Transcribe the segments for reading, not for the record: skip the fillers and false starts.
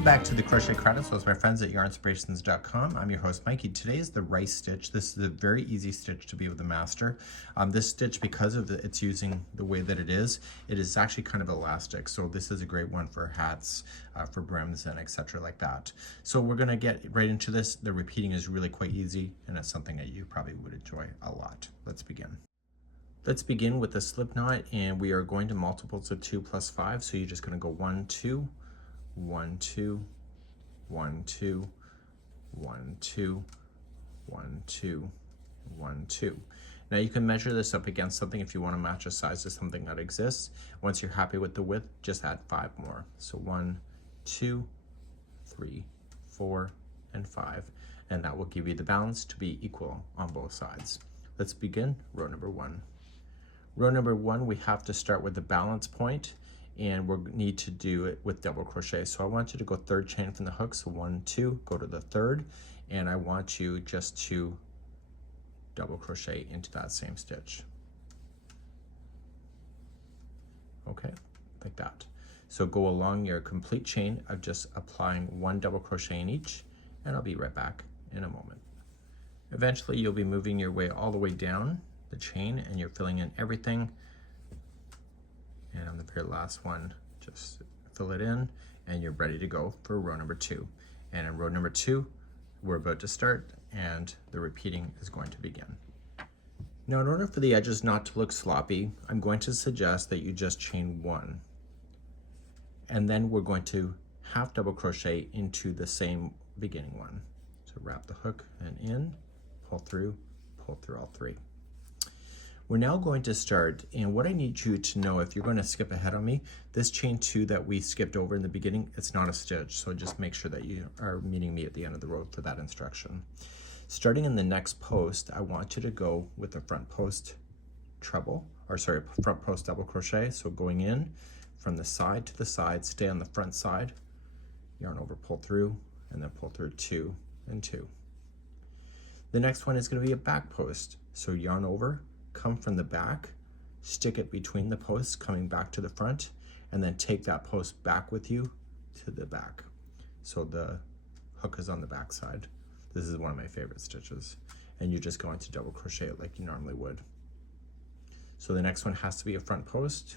Welcome back to the Crochet Credits with my friends at yarnspirations.com. I'm your host Mikey. Today is the rice stitch. This is a very easy stitch to be able to master. This stitch, because of it's using the way that it is actually kind of elastic. So this is a great one for hats, for brims and etc. like that. So we're gonna get right into this. The repeating is really quite easy and it's something that you probably would enjoy a lot. Let's begin. Let's begin with the slip knot, and we are going to multiples of 2 plus 5. So you're just gonna go 1, 2, 1, 2, 1, 2, 1, 2, 1, 2, 1, 2. Now you can measure this up against something if you want to match a size to something that exists. Once you're happy with the width, just add 5 more. So 1, 2, 3, 4, and 5. And that will give you the balance to be equal on both sides. Let's begin row number 1. Row number 1, we have to start with the balance point, and we'll need to do it with double crochet. So I want you to go third chain from the hook. So 1, 2, go to the third, and I want you just to double crochet into that same stitch. Okay, like that. So go along your complete chain of just applying 1 double crochet in each, and I'll be right back in a moment. Eventually you'll be moving your way all the way down the chain and you're filling in everything. And on the very last one, just fill it in and you're ready to go for row number 2. And in row number 2, we're about to start and the repeating is going to begin. Now in order for the edges not to look sloppy, I'm going to suggest that you just chain 1. And then we're going to half double crochet into the same beginning one. So wrap the hook and in, pull through all 3. We're now going to start, and what I need you to know, if you're going to skip ahead on me, this chain 2 that we skipped over in the beginning, it's not a stitch, so just make sure that you are meeting me at the end of the row for that instruction. Starting in the next post, I want you to go with the front post treble, or sorry, front post double crochet. So going in from the side to the side, stay on the front side, yarn over, pull through, and then pull through 2 and 2. The next one is going to be a back post. So yarn over, come from the back, stick it between the posts, coming back to the front, and then take that post back with you to the back. So the hook is on the back side. This is one of my favorite stitches, and you're just going to double crochet it like you normally would. So the next one has to be a front post.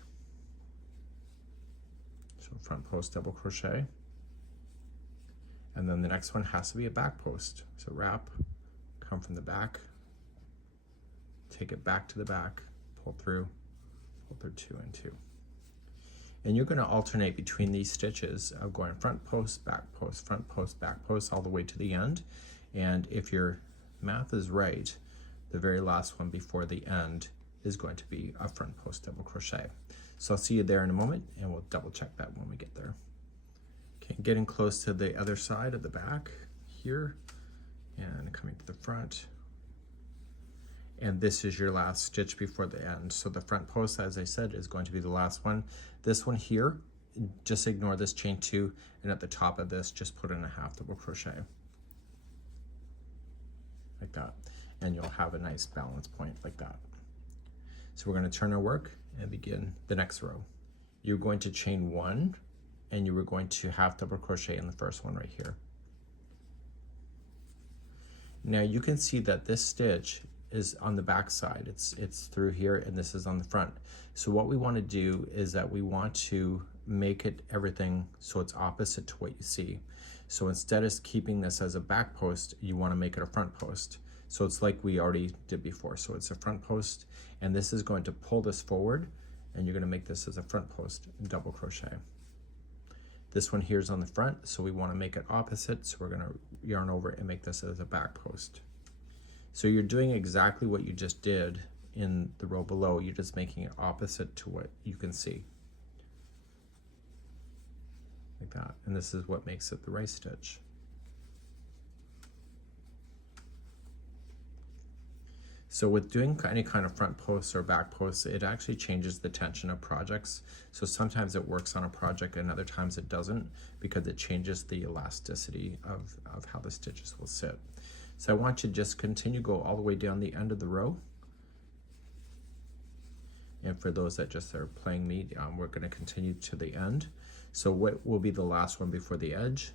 So front post double crochet. And then the next one has to be a back post. So wrap, come from the back, take it back to the back, pull through 2 and 2. And you're going to alternate between these stitches of going front post, back post, front post, back post, all the way to the end. And if your math is right, the very last one before the end is going to be a front post double crochet. So I'll see you there in a moment, and we'll double check that when we get there. Okay, getting close to the other side of the back here, and coming to the front. And this is your last stitch before the end. So the front post, as I said, is going to be the last one. This one here, just ignore this chain 2, and at the top of this, just put in a half double crochet. Like that. And you'll have a nice balance point like that. So we're going to turn our work and begin the next row. You're going to chain 1, and you were going to half double crochet in the first one right here. Now you can see that this stitch is on the back side. It's through here, and this is on the front. So what we want to do is that we want to make it everything so it's opposite to what you see. So instead of keeping this as a back post, you want to make it a front post. So it's like we already did before. So it's a front post, and this is going to pull this forward, and you're going to make this as a front post and double crochet. This one here is on the front, so we want to make it opposite. So we're going to yarn over and make this as a back post. So you're doing exactly what you just did in the row below. You're just making it opposite to what you can see. Like that. And this is what makes it the rice stitch. So with doing any kind of front posts or back posts, it actually changes the tension of projects. So sometimes it works on a project and other times it doesn't, because it changes the elasticity of how the stitches will sit. So I want you to just continue, go all the way down the end of the row. And for those that just are playing me, we're going to continue to the end. So what will be the last one before the edge?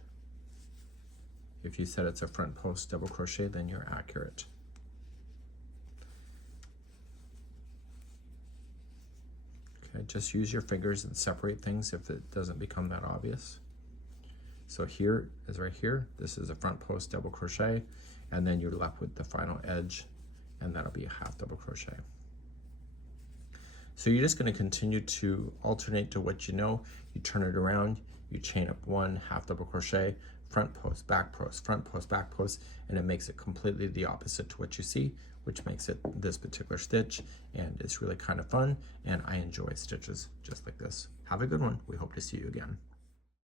If you said it's a front post double crochet, then you're accurate. Okay, just use your fingers and separate things if it doesn't become that obvious. So here is right here, this is a front post double crochet, and then you're left with the final edge, and that'll be a half double crochet. So you're just going to continue to alternate to what you know. You turn it around, you chain up one, half double crochet, front post, back post, front post, back post, and it makes it completely the opposite to what you see, which makes it this particular stitch, and it's really kind of fun, and I enjoy stitches just like this. Have a good one. We hope to see you again.